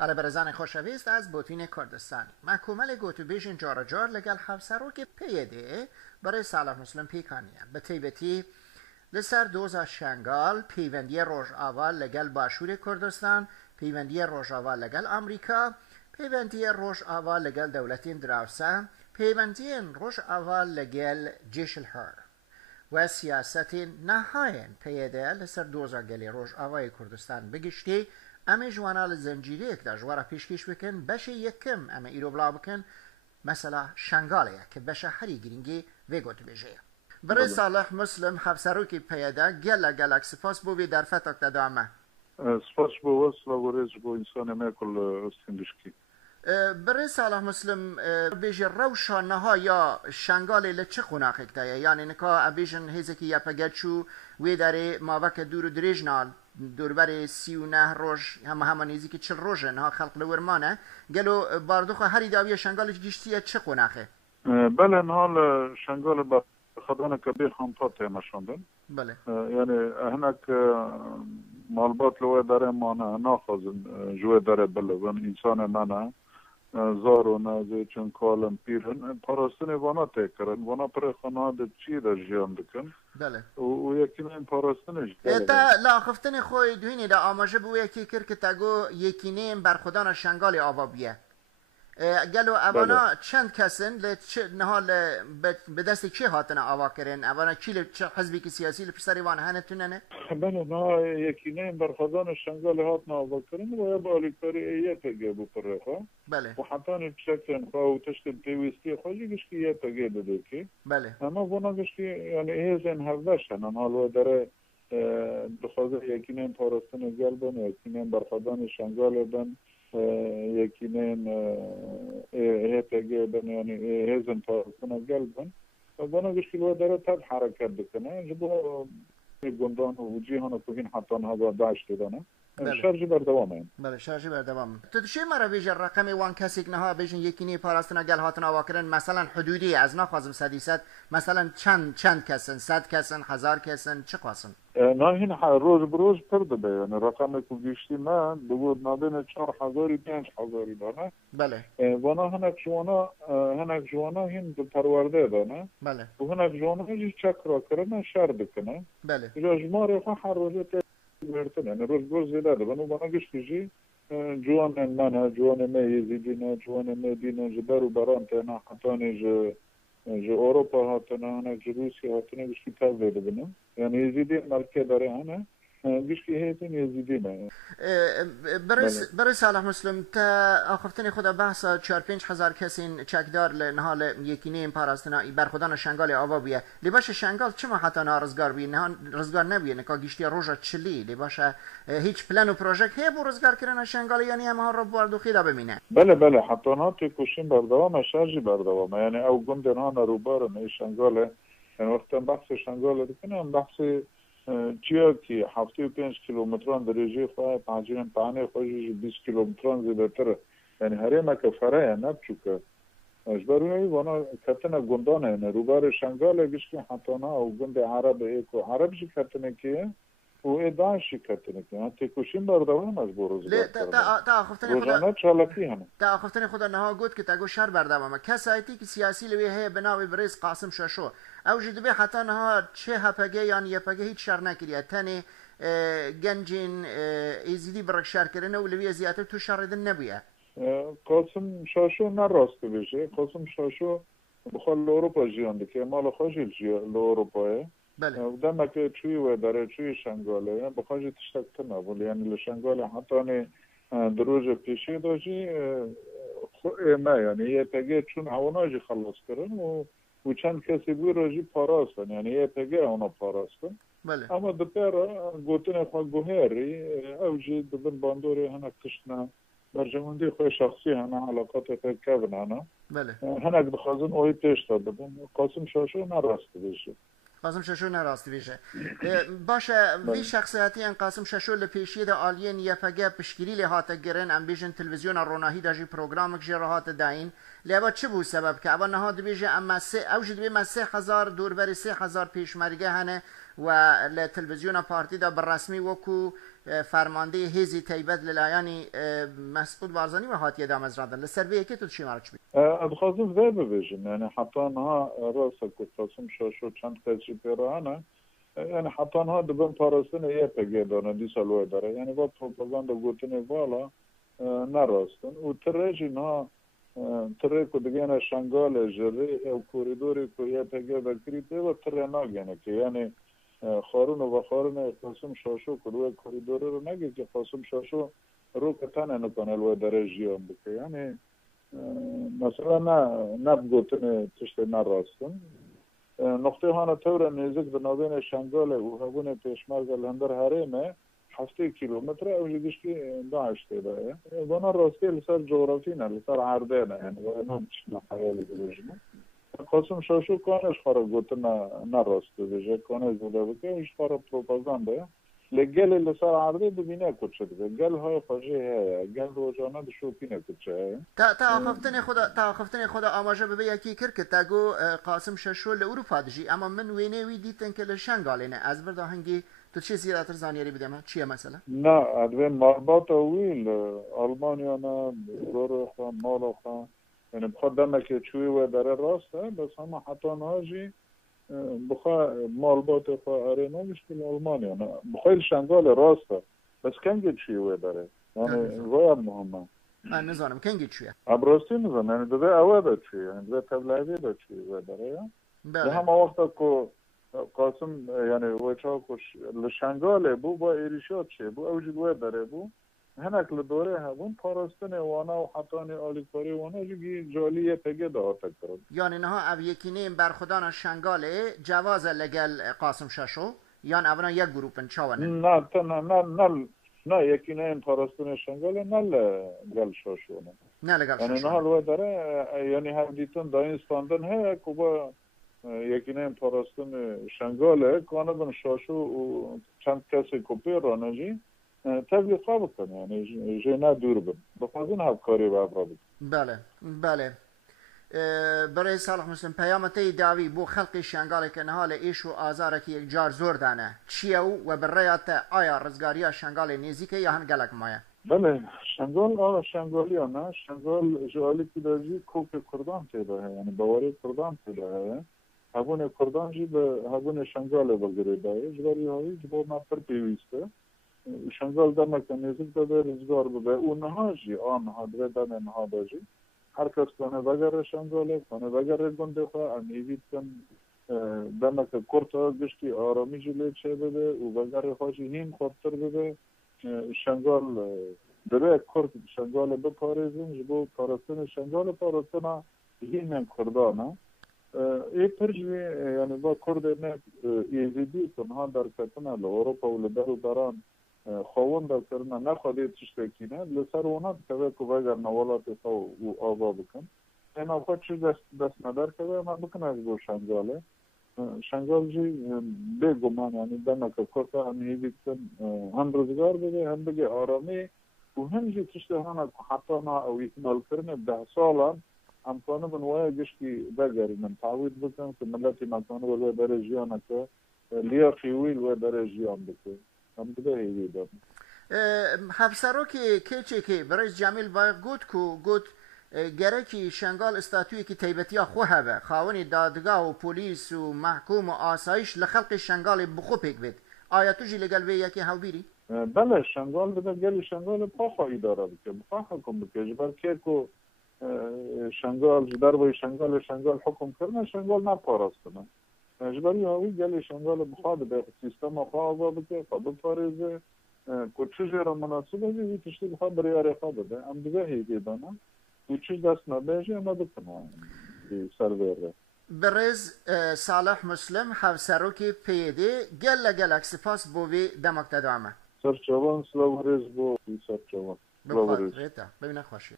علی برزن خوشویست از بوتین کردستان محکومل گوتو بیشن جارا جار لگل حفصرو که پیده برای صالح مسلم پیکانیه به تیبتی لسر دوزا شنگال پیوندی روش آوال لگل باشور کردستان پیوندی روش آوال لگل امریکا پیوندی روش آوال لگل دولتین دراوسه پیوندی روش آوال لگل جیش الحر و سیاست نهاین پیده لسر دوزا گلی روش آوای کردستان بگشتی اما جوانال زنجیری یک دا جوارا پیشکش بکن بشه یکم اما ایرو بلا بکن مثلا شنگاله که بشه هری گرینگی ویگوت بشه برای صالح مسلم حفصرو که پیدا گلک سپاس بوی در فتاک دادامه سپاس بو وصل و ریز بو انسان میکل استندشکی برای صالح مسلم بیجی روشا نها یا شنگاله لچه خوناخک دایه یعنی نکا بیجن هیزه که یپگه چو وی داره ماوک دور و دریجنال دوربر 39 روز همانیزی که 40 روزه نه خلق لورمانه گلو باردوخه هری داوی شنگال گشتیه چه قناخه بله نهال شنگال با خدانه کبیر هم پاته مشوندن بله یعنی هناك مالبات لو داره مانا ناخذ جوه داره بله و انسان مانا زارو نازه چون کالم پیرن پاراستن وانا تکرن وانا پر خانواده چی در جیان دکن بله و یکی نیم پاراستنش تا لا خفتن خوی دوینی دا آماجه بو یکی کر که تاگو یکی نیم بر خدان شنگال آوا بیه گلو اوانا چند کسن نهال به دست چه هاتن آوا کرن اوانا چه حزبی که سیاسی لپسری وان هنتوننه بله نه یکی نیم بر خدان شنگال هاتن آوا کرن و یا بالی کاری ایت گبو پرخا بله و حتی نفسکن خواهو تشکل پیوستی خواهی گشکی ایت گبو دکی بله اما وانا گشکی یعنی ایزن هفدشن حال و داره بخواه یکی نیم پارستن گل بن یکی نیم بر خدان شنگال بن یکی نیم هتگه بن یعنی هزن پارستن گل بن وانا گشکی و داره تب حرکت بکنه جبو گندان و جیهان و کوهین حتی ها داشته دانه شارژی بر دوامه بله شارژی بر دوام تو چه مرا بیجر رقم وان کسی که نه بیجن یکی نی پاراستنا گل هاتن آواکرن مثلا حدودی از نخوازم صدیست مثلا چند کسن 100 کسن 1000 کسن چه قاسم نه این روز بروز پرده به یعنی رقم که گشتی من بود نابین 4000 5000 دانه بله وانا هنک جوانا هین پرورده دانه بله و هنک جوانا هیچ چک را کرنه شر بکنه بله جماره خو هر روز برتن یعنی روز زیاده ده بنو بنا گشتی جوان من جوان می زیدینه جوان می دینه جبر و بران تنا حتانی ج اروپا هاتنا نه روسیه هاتنا گشتی تر ده بنو یعنی زیدی ملکه داره هنه گشتی هیتن یزیدینه برای صالح مسلم تا آخفتن خدا بحثا 4-5 هزار کسی چکدار لنهال یکی نیم پاراستنا برخودان شنگال آوا بیه لیباش شنگال چما حتی نارزگار بیه نه رزگار نبیه نکا گشتی روژا چلی لیباش هیچ پلان و پروژک هی بو رزگار کردن شنگال یعنی همه رو باردو خیدا ببینه بله حتی نا توی کشیم بردوام شارژی بردوام یعنی او گندن ها نروبار نه شنگاله یعنی وقتا بحث شنگاله بکنم بحث چیا که 75 کیلومتران درجه خواه پنجین پانه خوشش 20 کیلومتران زیده تر یعنی هره مکه فرایه نبچوکه اجبروی وانا کتنه گندانه نه روبار شنگاله گشکی حتی نا او گند عرب ایکو عرب جی کتنه که و اداشی کتنه که حتی کشیم بردوام از بروزگار تا آخفتن خدا نها گود که تاگو شر بردوامه کسایتی که سیاسی لویه هی بناوی بریز قاسم شاشو او جدبه حتی نها چه هپگه یعنی یپگه هیچ شر نکریه تنی گنجین ایزیدی برک شر کرنه و لویه زیاده تو شر دن نبیه قاسم شاشو نراسته بشه قاسم شاشو بخواه لوروپا جیانده که مال خوشی لوروپاه بله و دمک چوی و داره چوی شنگاله بخواهی تشتکتر نبول یعنی لشنگاله حتی دروج پیشی داشتی نه یعنی یه پگه چون هوناجی خلاص کرن و چند کسی بوی راجی پاراستن یعنی یه پگه اونا پاراستن بله اما دپر گوتن خواه گوهری اوجی دبن باندوری هنک تشتنا برجموندی خواه شخصی هنه علاقات تکبن هنه بله هنک بخوازن اوی تشتا دبن قاسم شاشو نراسته بشه قاسم شاشو نراستی بیشه باشه وی شخصیتی ان قاسم شاشو لپیشی دا آلین یپگه پشگیری لحاته گرن ام بیشن تلویزیون روناهی دا جی پروگرامک جی راحت داین لیابا چه بو سبب که اول نهاد بیشه اما اوجد بی ما 3000 دور بری 3000 پیشمرگه هنه و لتلویزیون پارتی دا بالرسمی وکو فرمانده هیزی تیبت للایانی مسعود بارزانی و هاتیه دام از راندن لسرویه که تو چی مارچ بید؟ ادخازم ذا ببیجن یعنی حتی آنها راسته که قاسم شاشو چند قیچی پیرانه یعنی حتی آنها دبن پارستن یه پگه دارن دی سالوه داره یعنی با پروپاگاندا گوتنی بالا نراستن و ترهج اینها تره که دیگه شنگال جره او کوریدوری که یه پگه بکریده و تره ناگینه که یعنی خارون و خارون قاسم شاشو که روی کوریدوری رو نگه که قاسم شاشو رو که تنه نکنه الوه داره جیان بکه یعنی مثلا نه بگوتن تشت نراستن نقطه هانا طور نزدیک به نابین شنگال و هبون پیشمرگ لندر حریمه 7 کیلومتر اوجی گشتی داعش تیده وانا راستی لسر جغرافی نه لسر عرده نه یعنی وانا چشنا حیالی بلوجنه قاسم شاشو کانش خارا گوتن نراسته بشه کانش بوده بکه ایش خارا پروپاگانده لگل لسر عرضه ببینه کچه دیگه گل های خواجه هیا گل روزانه دشوپینه کچه تا خفتن خدا آماجه ببه یکی کرکت تاگو قاسم شاشو لأوروپا دجی اما من وینه وی دیتن که لشنگالینه از برده هنگی تو چی زیادتر زانیاری بده من؟ چیه مثلا؟ نه ادوه مرباط ویل آلمانیا نه رور خواه مال خواه یعنی بخواد دمه که چوی و داره راسته بس همه حتی ناجی بخواه مالبات خواه اره نمیشکل آلمانیا نه بخواه شنگال راسته بس کنگی چوی و داره یعنی رویت مهمه من نزانم کنگی چویه؟ ابراستی نزانم یعنی دوه اوه دا چوی یعنی دوه تبلعیدی دا چوی و داره بله همه وقتا که قاسم یعنی وچا کش لشنگاله بو با ایریشات چه بو اوجی دوه داره بو هنک لدوره هبون پاراستن وانا و حتانی آلیکاری وانا جگی جالیه پگه دارتک کرد یعنی نها او یکینه برخودان شنگاله جواز لگل قاسم شاشو یعنی اونا یک گروپن چاونه نه یکینه این پاراستن شنگاله نه لگل شاشو نه لگل شاشو یعنی نه لوه داره یعنی هم دیتون دا این ستاندن هه که با یکینه این پاراستن شنگاله کانه بن شاشو و چند کسی کپی رانجی تبلیغ خواه بکنه یعنی جینا دور بن بخوازین هفکاری و ابرا بکن بله برای صالح مسلم پیامتی داوی بو خلق شنگال که نهال ایش و آزاره که یک جار زور دانه چیه و برایت آیا رزگاری شنگال نیزی که یا هنگلک مایه بله شنگال شنگالی ها نه شنگال جوالی که دازی کوک کردان تیده ہے یعنی باوری کردان تیده ہے هبون کردان جی به هبون شنگال بگره داره جواری هایی جبا مپر پیویسته شنگال در مکانیزم داده رزگار بده اونها جی آنها دوه دن انها داجی هر کس کنه بگر شنگاله کنه بگر گنده خواه انیوید کن دمک کرتا گشتی آرامی جلی چه بده و بگر خواهی هیم خوابتر بده شنگال دره کرد شنگال بپارزن جبو پارستن شنگال پارستن هیم کردانه ای پرجوی یعنی با کرد نه ایزیدی کنها در کتنه لأوروپا و لدر و دران خوان در کرنه نخواهده تشتکی نه لسر اونا که که بگر نوالات خواه و آبا بکن این آفا چیز دست ندار که من بکن از گو شنگاله شنگال جی بگمان یعنی دمه که کرده همی بیتن هم روزگار بده هم بگه آرامی و هم جی تشته هانا حتی نا او اکمال کرنه 10 سالان امکانه من وای گشتی بگری من تعوید بکن که ملتی مکانه ولی در جیانه که لیا خیویل و در جیان بکن هم بده هیوی دارم حفصرو که چه که برای جمیل باید گوت گرکی شنگال استاتوی که تیبتیا خواه به خواهانی دادگاه و پولیس و محکوم و آسایش لخلق شنگال بخو پیک بید آیا تو جی لگل به یکی هاو بیری؟ بله شنگال بده گلی شنگال پاخوایی داره بکه بخواه حکم بکه جبر که که شنگال جدار باید شنگال حکم کرنه شنگال نپاراستنه جبری هاوی گلی شنگال بخواه به سیستم خواه بکه خواه بپارزه که چیزی را مناسبه جی تشتی بخواه بریاره خواه بده هم دیگه هیگی دانه و چیز دست نبیجی اما بکنه سرویره برز صالح مسلم حفصرو که پیده گل اکسپاس بوی دمک تدامه سرچوان سلو رز بو سرچوان بخواه ریتا ببینه خوشی